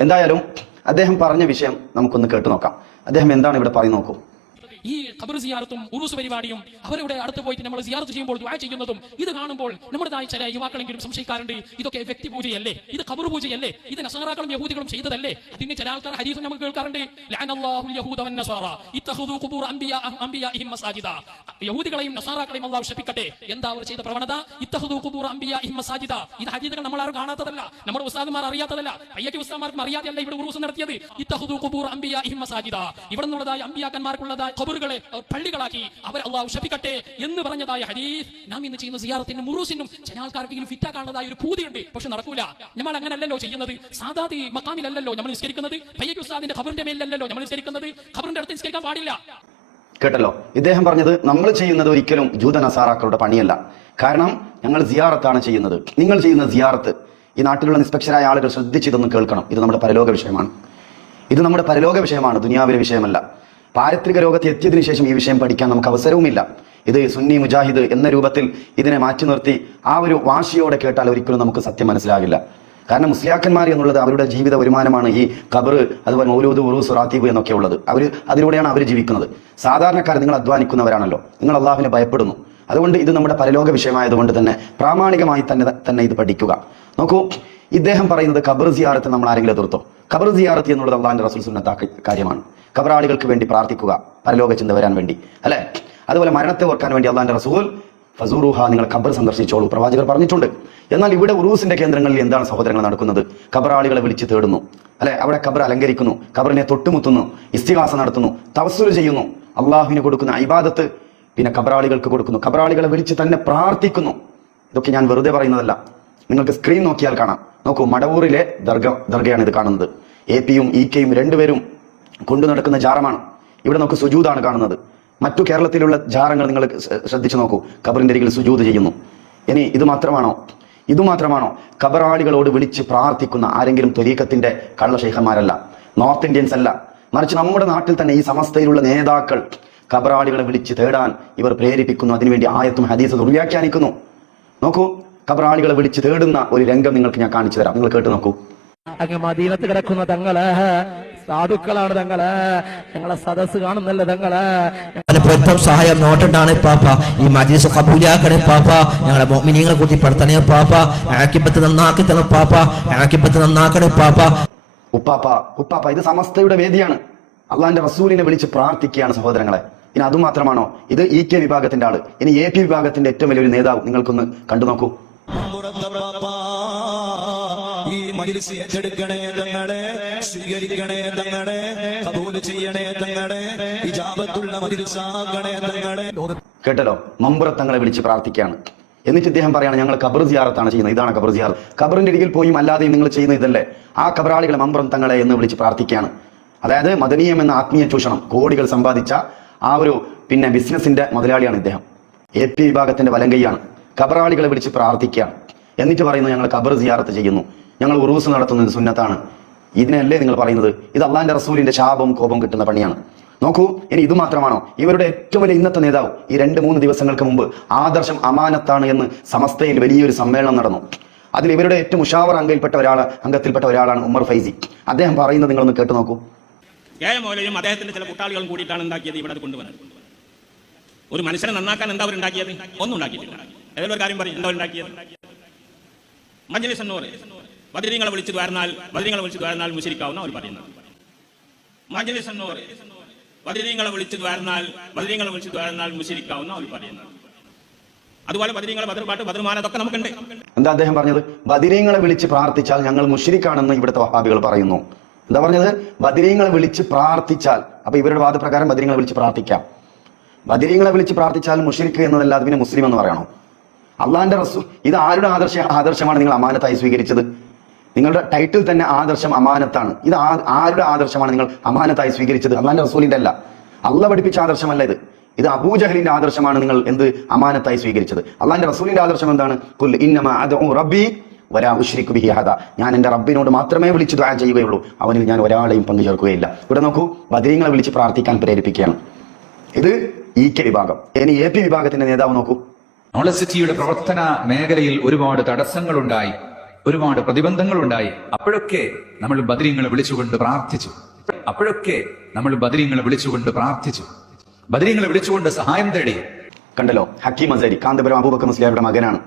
എന്തായാലും അദ്ദേഹം പറഞ്ഞ വിഷയം നമുക്കൊന്ന് കേട്ടു നോക്കാം. അദ്ദേഹം എന്താണ് ഇവിടെ പറഞ്ഞു നോക്കൂ. ഈ ഖബർ സിയാറത്തും ഉറൂസ് പരിപാടിയും അവരുടെ അടുത്ത് പോയിട്ട് നമ്മൾ സിയാറത്ത് ചെയ്യുമ്പോൾ ദുആ ചെയ്യുന്നതും ഇത് കാണുമ്പോൾ നമ്മുടേതായ ചില യുവാക്കളെങ്കിലും സംശയിക്കാറുണ്ട്. ഇതൊക്കെ വ്യക്തി പൂജയല്ലേ? ഇത് ഖബർ പൂജയല്ലേ? ഇത് നസാറാക്കളും യഹൂദികളും ചെയ്തതല്ലേ? പിന്നെ ചില ആൾക്കാർ ഹദീസ് നമ്മൾ കേൾക്കാറുണ്ട്. ഖുബൂർ അംബിയാ യഹൂദികളെയും നസാറാക്കളെയും അല്ലാഹു ശപിക്കട്ടെ എന്താ അവർ ചെയ്ത പ്രവണത? ഇത്തഖുദു ഖുബൂർ അംബിയാഇഹിം മസാജിദ. ഇത് ഹദീസുകൾ നമ്മൾ ആരും കാണാത്തതല്ല. നമ്മുടെ ഉസ്താദ്മാർ അറിയാത്തതല്ല. അയ്യക്ക് ഉസ്താദുമാർക്കും അറിയാതെയല്ല ഇവിടെ ഉറൂസ് നടത്തിയത്. ഇത്തഖുദു ഖുബൂർ അംബിയാഇഹിം മസാജിദ. ഇവിടെ നിന്നുള്ളതായ അംബിയാക്കന്മാർക്കുള്ളതായ ഖബറുകളെ അഹ് പള്ളികളാക്കി. അവർ അള്ളാഹു ശപിക്കട്ടെ എന്ന് പറഞ്ഞതായ ഹരീഫ് നാം ഇന്ന് ചെയ്യുന്ന സിയാറത്തിനും മുറൂസിനും ചില ആൾക്കാർക്കെങ്കിലും ഫിറ്റാക്കാനുള്ളതായ ഒരു പൂതിയുണ്ട്. പക്ഷെ നടക്കൂല. നമ്മൾ അങ്ങനല്ലല്ലോ ചെയ്യുന്നത്. സാധാതി മക്കാമിലല്ലല്ലോ നമ്മൾ നിസ്കരിക്കുന്നത്. പയ്യക്ക് ഉസ്താദിന്റെ ഖബറിന്റെ മേലല്ലല്ലോ നമ്മൾ നിസ്കരിക്കുന്നത്. ഖബറിന്റെ അടുത്ത് നിസ്കരിക്കാൻ പാടില്ല. കേട്ടല്ലോ? ഇദ്ദേഹം പറഞ്ഞത് നമ്മൾ ചെയ്യുന്നത് ഒരിക്കലും ജൂത നസാറാക്കളുടെ പണിയല്ല. കാരണം ഞങ്ങൾ സിയാറത്താണ് ചെയ്യുന്നത്. നിങ്ങൾ ചെയ്യുന്ന സിയാറത്ത് ഈ നാട്ടിലുള്ള നിഷ്പക്ഷരായ ആളുകൾ ശ്രദ്ധിച്ചിതൊന്ന് കേൾക്കണം. ഇത് നമ്മുടെ പരലോക വിഷയമാണ്. ഇത് നമ്മുടെ പരലോക വിഷയമാണ്. ദുനിയാവിലെ വിഷയമല്ല. പാരത്രിക രോഗത്തിൽ എത്തിയതിനു ശേഷം ഈ വിഷയം പഠിക്കാൻ നമുക്ക് അവസരവുമില്ല. ഇത് സുന്നി മുജാഹിദ് എന്ന രൂപത്തിൽ ഇതിനെ മാറ്റി നിർത്തി ആ ഒരു വാശിയോടെ കേട്ടാൽ ഒരിക്കലും നമുക്ക് സത്യം മനസ്സിലാകില്ല. കാരണം മുസ്ലിയാക്കന്മാർ എന്നുള്ളത് അവരുടെ ജീവിത വരുമാനമാണ് ഈ കബർ അതുപോലെ മൗലൂദ് ഉറൂസ് റാത്തീബ് എന്നൊക്കെ ഉള്ളത്. അവർ അതിലൂടെയാണ് അവർ ജീവിക്കുന്നത്. സാധാരണക്കാർ നിങ്ങൾ അധ്വാനിക്കുന്നവരാണല്ലോ. നിങ്ങൾ അള്ളാഹുവിനെ ഭയപ്പെടുന്നു. അതുകൊണ്ട് ഇത് നമ്മുടെ പരലോക വിഷയമായതുകൊണ്ട് തന്നെ പ്രാമാണികമായി തന്നെ തന്നെ ഇത് പഠിക്കുക. നോക്കൂ ഇദ്ദേഹം പറയുന്നത് കബർ സിയാറത്ത് നമ്മൾ ആരെങ്കിലും എതിർത്തോ? കബർ സിയാറത്ത് എന്നുള്ളത് അള്ളാഹിന്റെ റസൂൽ സുന്നത്ത കാര്യമാണ്. ഖബറാളികൾക്ക് വേണ്ടി പ്രാർത്ഥിക്കുക പരലോക ചിന്ത വരാൻ വേണ്ടി അല്ലെ? അതുപോലെ മരണത്തെ ഓർക്കാൻ വേണ്ടി അള്ളാഹിന്റെ റസൂൽ ഫസൂറുഹ നിങ്ങൾ ഖബർ സന്ദർശിച്ചോളൂ പ്രവാചകർ പറഞ്ഞിട്ടുണ്ട്. എന്നാൽ ഇവിടെ ഉറൂസിന്റെ കേന്ദ്രങ്ങളിൽ എന്താണ് സഹോദരങ്ങൾ നടക്കുന്നത്? ഖബറാളികളെ വിളിച്ച് തേടുന്നു അല്ലെ? അവിടെ ഖബർ അലങ്കരിക്കുന്നു ഖബറിനെ തൊട്ടുമുത്തുന്നു ഇസ്തിഹാസ നടത്തുന്നു തവസ്സുൽ ചെയ്യുന്നു അള്ളാഹുവിന് കൊടുക്കുന്ന ഇബാദത്ത് പിന്നെ ഖബറാളികൾക്ക് കൊടുക്കുന്നു. ഖബറാളികളെ വിളിച്ച് തന്നെ പ്രാർത്ഥിക്കുന്നു. ഇതൊക്കെ ഞാൻ വെറുതെ പറയുന്നതല്ല. നിങ്ങൾക്ക് സ്ക്രീൻ നോക്കിയാൽ കാണാം. നോക്കൂ മടവൂരിലെ ദർഗ ദർഗയാണ് ഇത് കാണുന്നത്. എ പിയും ഇ കെയും രണ്ടുപേരും കൊണ്ടു നടക്കുന്ന ജാറമാണ്. ഇവിടെ നമുക്ക് സുജൂതാണ് കാണുന്നത്. മറ്റു കേരളത്തിലുള്ള ജാറങ്ങൾ നിങ്ങൾ ശ്രദ്ധിച്ചു നോക്കൂ. ഖബറിന്റെ അരികിൽ സുജൂത് ചെയ്യുന്നു. ഇനി ഇത് മാത്രമാണോ? ഇത് മാത്രമാണോ? ഖബറാളികളോട് വിളിച്ച് പ്രാർത്ഥിക്കുന്ന ആരെങ്കിലും തൊലീക്കത്തിന്റെ കള്ളശേഖന്മാരല്ല നോർത്ത് ഇന്ത്യൻസ് അല്ല. മറിച്ച് നമ്മുടെ നാട്ടിൽ തന്നെ ഈ സമസ്തയിലുള്ള നേതാക്കൾ ഖബറാളികളെ വിളിച്ച് തേടാൻ ഇവർ പ്രേരിപ്പിക്കുന്നു. അതിനുവേണ്ടി ആയത്തും ഹദീസും ദുർവ്യാഖ്യാനിക്കുന്നു നോക്കൂ ഖബറാളികളെ വിളിച്ച് തേടുന്ന ഒരു രംഗം നിങ്ങൾക്ക് ഞാൻ കാണിച്ചു തരാം. നിങ്ങൾ കേട്ട് നോക്കൂ. അങ്ങ് മദീനത്ത് കിടക്കുന്ന തങ്ങൾ സാധുക്കളാണ് തങ്ങൾ. ഞങ്ങളെ സദസ് കാണുന്നല്ല തങ്ങൾ. പൊരുത്തം സഹായം നോട്ടണ്ടാണ് പാപ്പ. ഈ മജീസ് കബൂലാക്കണേ പാപ്പ. ഞങ്ങളെ മോമിനിയങ്ങളെ കൂട്ടി പെടുത്തണേ പാപ്പ. ആക്കിപ്പത്ത് നന്നാക്കി തന്നെ പാപ്പ. ആക്കിപ്പത്ത് നന്നാക്കണേ പാപ്പ. ഉപ്പാപ്പ ഉപ്പാപ്പ ഇത് സമസ്തയുടെ വേദിയാണ്. അള്ളാന്റെ റസൂലിനെ വിളിച്ച് പ്രാർത്ഥിക്കുകയാണ് സഹോദരങ്ങളെ. ഇനി അതുമാത്രമാണോ ഇത് ഇ കെ വിഭാഗത്തിന്റെ ആൾ. ഇനി എ പി വിഭാഗത്തിന്റെ ഏറ്റവും വലിയൊരു നേതാവ് നിങ്ങൾക്കൊന്ന് കണ്ടു നോക്കൂ. മജിലിസ് ഏറ്റെടുക്കണേ തങ്ങളെ സ്വീകരിക്കണേ തങ്ങളെ കബൂൽ ചെയ്യണേ തങ്ങളെ ഇജാബത്തുള്ള മജിലിസാകണേ തങ്ങളെ. കേട്ടല്ലോ? മമ്പുറത്തങ്ങളെ വിളിച്ച് പ്രാർത്ഥിക്കുകയാണ്. എന്നിട്ട് ഇദ്ദേഹം പറയാണ് ഞങ്ങൾ കബർ സിയാറത്താണ് ചെയ്യുന്നത്. ഇതാണ് കബർ സിയാർ. കബറിന്റെ അരികിൽ പോയും അല്ലാതെയും നിങ്ങൾ ചെയ്യുന്ന ഇതല്ലേ? ആ കബറാളികളെ മമ്പുറം തങ്ങളെ എന്ന് വിളിച്ച് പ്രാർത്ഥിക്കുകയാണ്. അതായത് മദനീയം എന്ന ആത്മീയ ചൂഷണം കോടികൾ സമ്പാദിച്ച ആ ഒരു പിന്നെ ബിസിനസിന്റെ മുതലാളിയാണ് ഇദ്ദേഹം. എ പി വിഭാഗത്തിന്റെ വലങ്കയ്യാണ് കബറാളികളെ വിളിച്ച് പ്രാർത്ഥിക്കുകയാണ്. എന്നിട്ട് പറയുന്നു ഞങ്ങൾ ഖബർ സിയാറത്ത് ചെയ്യുന്നു. ഞങ്ങൾ ഉറൂസ് നടത്തുന്നത് സുന്നത്താണ്. ഇതിനല്ലേ നിങ്ങൾ പറയുന്നത്? ഇത് അള്ളാന്റെ റസൂലിന്റെ ശാപം കോപം കിട്ടുന്ന പണിയാണ്. നോക്കൂ ഇനി ഇത് മാത്രമാണോ? ഇവരുടെ ഏറ്റവും വലിയ ഇന്നത്തെ നേതാവ് ഈ രണ്ട് മൂന്ന് ദിവസങ്ങൾക്ക് മുമ്പ് ആദർശം അമാനത്താണ് എന്ന് സമസ്തയിൽ വലിയൊരു സമ്മേളനം നടന്നു. അതിൽ ഇവരുടെ ഏറ്റവും ഉഷാവർ അംഗയിൽപ്പെട്ട ഒരാൾ അംഗത്തിൽപ്പെട്ട ഒരാളാണ് ഉമർ ഫൈസി. അദ്ദേഹം പറയുന്നത് നിങ്ങളൊന്ന് കേട്ടു നോക്കൂ. എം അദ്ദേഹത്തിന്റെ ചില കുട്ടാളികളും കൂടിയിട്ടാണ് ഉണ്ടാക്കിയത് ഇവിടെ കൊണ്ടുവന്നത്. ഒരു മനുഷ്യനെ നന്നാക്കാൻ എന്താ അവർ ഉണ്ടാക്കിയത്? ഒന്നും ഉണ്ടാക്കിയിട്ടില്ല. ഏതൊരു കാര്യം പറയും എന്താ ഉണ്ടാക്കിയത്? മഞ്ജലി പറയും. ബദരീങ്ങളെ വിളിച്ചു ദ്വാരനാൽ ബദരീങ്ങളെ വിളിച്ചു ദ്വാരനാൽ മുശരിക്കാവുന്ന അവർ പറയുന്നത്. മജലിസ് എന്ന് പറയും. ബദരീങ്ങളെ വിളിച്ചു ദ്വാരനാൽ ബദരീങ്ങളെ വിളിച്ചു ദ്വാരനാൽ മുശരിക്കാവുന്ന അവർ പറയുന്നത്. അതുപോലെ ബദരീങ്ങളെ ബദർപാട്ട് ബദർമാന അതൊക്കെ നമുക്കുണ്ട്. എന്താ അദ്ദേഹം പറഞ്ഞത്? ബദിരീങ്ങളെ വിളിച്ച് പ്രാർത്ഥിച്ചാൽ ഞങ്ങൾ മുഷിരിക്കാണെന്ന് ഇവിടുത്തെ വഹാബികൾ പറയുന്നു. എന്താ പറഞ്ഞത്? ബദിരീങ്ങളെ വിളിച്ച് പ്രാർത്ഥിച്ചാൽ അപ്പൊ ഇവരുടെ വാദപ്രകാരം ബദിരീങ്ങളെ വിളിച്ച് പ്രാർത്ഥിക്കാം. ബദിരീങ്ങളെ വിളിച്ച് പ്രാർത്ഥിച്ചാൽ മുഷിരിക്ക് എന്നതല്ല അത് പിന്നെ മുസ്ലിം എന്ന് പറയണോ. അള്ളാന്റെ റസൂ ഇത് ആരുടെ ആദർശ ആദർശമാണ് നിങ്ങൾ അമാനത്തായി സ്വീകരിച്ചത്? നിങ്ങളുടെ ടൈറ്റിൽ തന്നെ ആദർശം അമാനത്താണ്. ഇത് ആരുടെ ആദർശമാണ് നിങ്ങൾ അമാനത്തായി സ്വീകരിച്ചത്? അള്ളാഹിന്റെ റസൂലിന്റെ അല്ല. അള്ള പഠിപ്പിച്ച ആദർശമല്ല ഇത്. ഇത് അബൂജഹലിന്റെ ആദർശമാണ് നിങ്ങൾ എന്ത് അമാനത്തായി സ്വീകരിച്ചത്. അള്ളാഹിന്റെ റസൂലിന്റെ ആദർശം എന്താണ്? റബ്ബി വരാ അഹദ. ഞാൻ എന്റെ റബ്ബിനോട് മാത്രമേ വിളിച്ചു ദുആ ചെയ്യുകയുള്ളൂ. അവനിൽ ഞാൻ ഒരാളെയും പങ്കു ചേർക്കുകയില്ല ഇവിടെ നോക്കൂ ബദരീങ്ങളെ വിളിച്ച് പ്രാർത്ഥിക്കാൻ പ്രേരിപ്പിക്കുകയാണ്. ഇത് ഇ കെ വിഭാഗം. ഇനി എ പി വിഭാഗത്തിന്റെ നേതാവ് നോക്കൂ. നോളസിറ്റിയുടെ പ്രവർത്തന മേഖലയിൽ ഒരുപാട് തടസ്സങ്ങളുണ്ടായി ഒരുപാട് പ്രതിബന്ധങ്ങളുണ്ടായി. അപ്പോഴൊക്കെ നമ്മൾ ബദരീങ്ങളെ വിളിച്ചുകൊണ്ട് പ്രാർത്ഥിച്ചു. അപ്പോഴൊക്കെ നമ്മൾ ബദരീങ്ങളെ വിളിച്ചുകൊണ്ട് പ്രാർത്ഥിച്ചു. ബദരീങ്ങളെ വിളിച്ചുകൊണ്ട് സഹായം തേടി. കണ്ടല്ലോ ഹക്കീം അസരി കാന്തപുരം അബൂബക്കർ മുസ്ലിയാരുടെ മകനാണ്.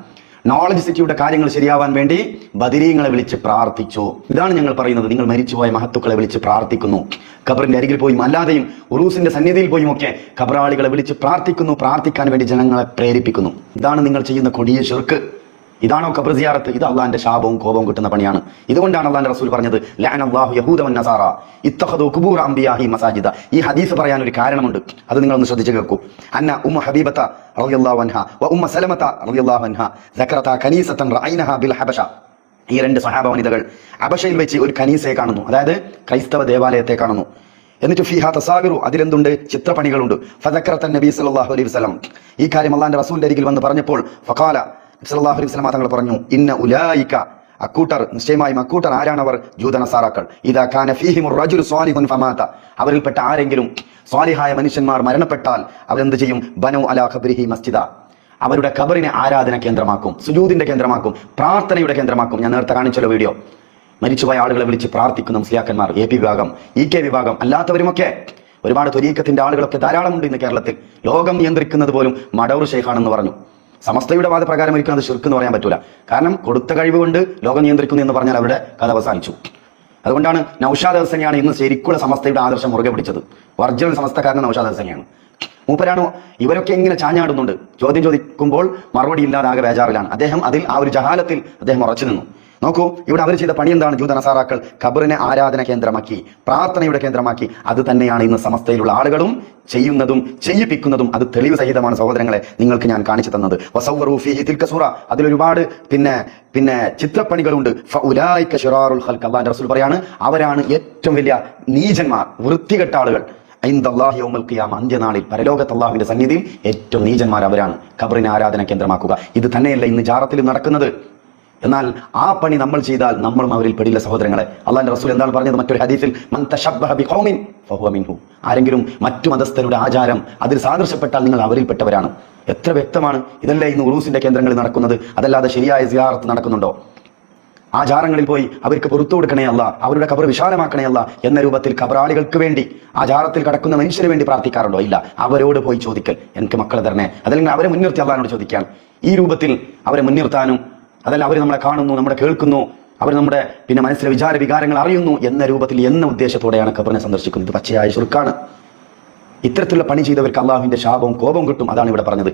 നോളജ് സിറ്റിയുടെ കാര്യങ്ങൾ ശരിയാവാൻ വേണ്ടി ബദിരീങ്ങളെ വിളിച്ച് പ്രാർത്ഥിച്ചു. ഇതാണ് ഞങ്ങൾ പറയുന്നത്. നിങ്ങൾ മരിച്ചുപോയ മഹത്തുക്കളെ വിളിച്ച് പ്രാർത്ഥിക്കുന്നു. ഖബറിന്റെ അരികിൽ പോയും അല്ലാതെയും ഉറൂസിന്റെ സന്നിധിയിൽ പോയും ഒക്കെ ഖബറാളികളെ വിളിച്ച് പ്രാർത്ഥിക്കുന്നു. പ്രാർത്ഥിക്കാൻ വേണ്ടി ജനങ്ങളെ പ്രേരിപ്പിക്കുന്നു. ഇതാണ് നിങ്ങൾ ചെയ്യുന്ന കൊടിയ ഷിർക്ക് ഇതാണോ ഖബർ സിയാറത്ത്? ഇത് അള്ളാന്റെ ശാപവും കോപവും കിട്ടുന്ന പണിയാണ്. ഇതുകൊണ്ടാണ് അള്ളാന്റെ റസൂൽ പറഞ്ഞത് ലഅന അല്ലാഹു യഹൂദ വൻ നസാറ. ഇത്തഖദു ഖുബൂർ അംബിയാഹി മസാജിദ. ഈ ഹദീസ് പറയാൻ ഒരു കാരണമുണ്ട്. അത് നിങ്ങൾ ഒന്ന് ശ്രദ്ധിച്ചു കേൾക്കൂ. അന്ന ഉമ്മ ഹബീബത്ത റളിയല്ലാഹു അൻഹ വ ഉമ്മ സലമത റളിയല്ലാഹു അൻഹ സക്കറത കനീസതൻ ബിൽ ഹബശ. ഈ രണ്ട് സഹാബ വനിതകൾ അബഷയിൽ വെച്ച് ഒരു കനീസയെ കാണുന്നു. അതായത് ക്രൈസ്തവ ദേവാലയത്തെ കാണുന്നു. എന്നിട്ട് ഫിഹ തസാഗിറു അതിലെന്തുണ്ട്? ചിത്രപ്പണികളുണ്ട്. ഫതക്രത്തൻ നബി സല്ലല്ലാഹു അലൈഹി വസല്ലം. ഈ കാര്യം അള്ളാഹിന്റെ റസൂലിന്റെ അരികിൽ വന്ന് പറഞ്ഞപ്പോൾ ഫഖാല സല്ലല്ലാഹു അലൈഹി വസല്ലം തങ്ങൾ പറഞ്ഞു ഇന്ന ഉലായിക്ക അക്കൂട്ടർ നിശ്ചയമായും അക്കൂട്ടർ ആരാണവർ? ജൂതനസാറാക്കൾ ഇതാ ഫീഹിമുർ റജുൽ സ്വാലിഹുൻ ഫമാത. അവരിൽപ്പെട്ട ആരെങ്കിലും സ്വാലിഹായ മനുഷ്യന്മാർ മരണപ്പെട്ടാൽ അവരെന്ത് ചെയ്യും? ബനു അലാ ഖബ്രിഹി മസ്ജിദ. അവരുടെ ഖബറിനെ ആരാധന കേന്ദ്രമാക്കും സുജൂദിന്റെ കേന്ദ്രമാക്കും പ്രാർത്ഥനയുടെ കേന്ദ്രമാക്കും. ഞാൻ നേരത്തെ കാണിച്ചല്ലോ വീഡിയോ. മരിച്ചുപോയ ആളുകളെ വിളിച്ച് പ്രാർത്ഥിക്കുന്ന മുസ്ലിയാക്കന്മാർ എ പി വിഭാഗം ഇ കെ വിഭാഗം അല്ലാത്തവരുമൊക്കെ. ഒരുപാട് ത്വരീക്കത്തിന്റെ ആളുകളൊക്കെ ധാരാളമുണ്ട് ഇന്ന് കേരളത്തിൽ. ലോകം നിയന്ത്രിക്കുന്നത് പോലും മടവർ ഷെയ്ഖാണെന്ന് പറഞ്ഞു. സമസ്തയുടെ വാദപ്രകാരം ഒരിക്കലും അത് ശുർക്ക് എന്ന് പറയാൻ പറ്റൂല. കാരണം കൊടുത്ത കഴിവ് കൊണ്ട് ലോകം നിയന്ത്രിക്കുന്നു എന്ന് പറഞ്ഞാൽ അവരുടെ കഥ അവസാനിച്ചു. അതുകൊണ്ടാണ് നൌഷാദ് ഹസനെയാണ് ഇന്ന് ശരിക്കുള്ള സമസ്തയുടെ ആദർശം മുറുകെ പിടിച്ചത്. ഒറിജിനൽ സമസ്തക്കാരൻ നൌഷാദ് ഹസനെയാണ്. മൂപ്പരാണോ ഇവരൊക്കെ ഇങ്ങനെ ചാഞ്ഞാടുന്നുണ്ട്. ചോദ്യം ചോദിക്കുമ്പോൾ മറുപടി ഇല്ലാതെ ആകെ ബേജാറിലാണ്. അദ്ദേഹം അതിൽ ആ ഒരു ജഹാലത്തിൽ അദ്ദേഹം ഉറച്ചു നിന്നു. നോക്കൂ ഇവിടെ അവർ ചെയ്ത പണി എന്താണ്? ജൂത നസാറാക്കൾ ഖബറിനെ ആരാധന കേന്ദ്രമാക്കി പ്രാർത്ഥനയുടെ കേന്ദ്രമാക്കി. അത് തന്നെയാണ് ഇന്ന് സമസ്തയിലുള്ള ആളുകളും ചെയ്യുന്നതും ചെയ്യിപ്പിക്കുന്നതും. അത് തെളിവ് സഹിതമാണ് സഹോദരങ്ങളെ നിങ്ങൾക്ക് ഞാൻ കാണിച്ചു തന്നത്. വസവ്വറു ഫീഹി തിൽക സൂറ. അതിലൊരുപാട് പിന്നെ പിന്നെ ചിത്രപ്പണികളുണ്ട്. റസൂൽ പറയാണ് അവരാണ് ഏറ്റവും വലിയ നീചന്മാർ വൃത്തികെട്ട ആളുകൾ. ഖിയാമ അന്ത്യനാളിൽ പരലോകത്ത് അള്ളാഹുവിന്റെ സന്നിധിയിൽ ഏറ്റവും നീചന്മാർ അവരാണ്. ഖബറിനെ ആരാധന കേന്ദ്രമാക്കുക. ഇത് തന്നെയല്ല ഇന്ന് ജാറത്തിൽ നടക്കുന്നത്. എന്നാൽ ആ പണി നമ്മൾ ചെയ്താൽ നമ്മളും അവരിൽ പെടില്ല സഹോദരങ്ങളെ. അള്ളാന്റെ റസൂൽ എന്താണ് പറഞ്ഞത്? മറ്റൊരു ഹദീസിൽ ആരെങ്കിലും മറ്റു മതസ്ഥരുടെ ആചാരം അതിൽ സാദൃശ്യപ്പെട്ടാൽ നിങ്ങൾ അവരിൽപ്പെട്ടവരാണ്. എത്ര വ്യക്തമാണ് ഇതല്ലേ ഇന്ന് ഉറൂസിന്റെ കേന്ദ്രങ്ങളിൽ നടക്കുന്നത്? അതല്ലാതെ ശരിയായ സിയാറത്ത് നടക്കുന്നുണ്ടോ? ആചാരങ്ങളിൽ പോയി അവർക്ക് പുറത്തു കൊടുക്കണേ അല്ല അവരുടെ കബർ വിശാലമാക്കണേ അല്ല എന്ന രൂപത്തിൽ കബറാളികൾക്ക് വേണ്ടി ആചാരത്തിൽ കടക്കുന്ന മനുഷ്യന് വേണ്ടി പ്രാർത്ഥിക്കാറുണ്ടോ? ഇല്ല. അവരോട് പോയി ചോദിക്കൽ. എനിക്ക് മക്കളെ തരണേ. അതല്ലെങ്കിൽ അവരെ മുൻനിർത്തി അള്ളഹാനോട് ചോദിക്കാൻ ഈ രൂപത്തിൽ അവരെ മുൻനിർത്താനും അതല്ല അവർ നമ്മളെ കാണുന്നു നമ്മളെ കേൾക്കുന്നു അവർ നമ്മുടെ പിന്നെ മനസ്സിലെ വിചാര വികാരങ്ങൾ അറിയുന്നു എന്ന രൂപത്തിൽ എന്ന ഉദ്ദേശത്തോടെയാണ് ഖബറിനെ സന്ദർശിക്കുന്നത്. പച്ചയായ ശുർക്കാണ് ഇത്തരത്തിലുള്ള പണി ചെയ്തവർക്ക് അള്ളാഹുവിന്റെ ശാപവും കോപവും കിട്ടും അതാണ് ഇവിടെ പറഞ്ഞത്.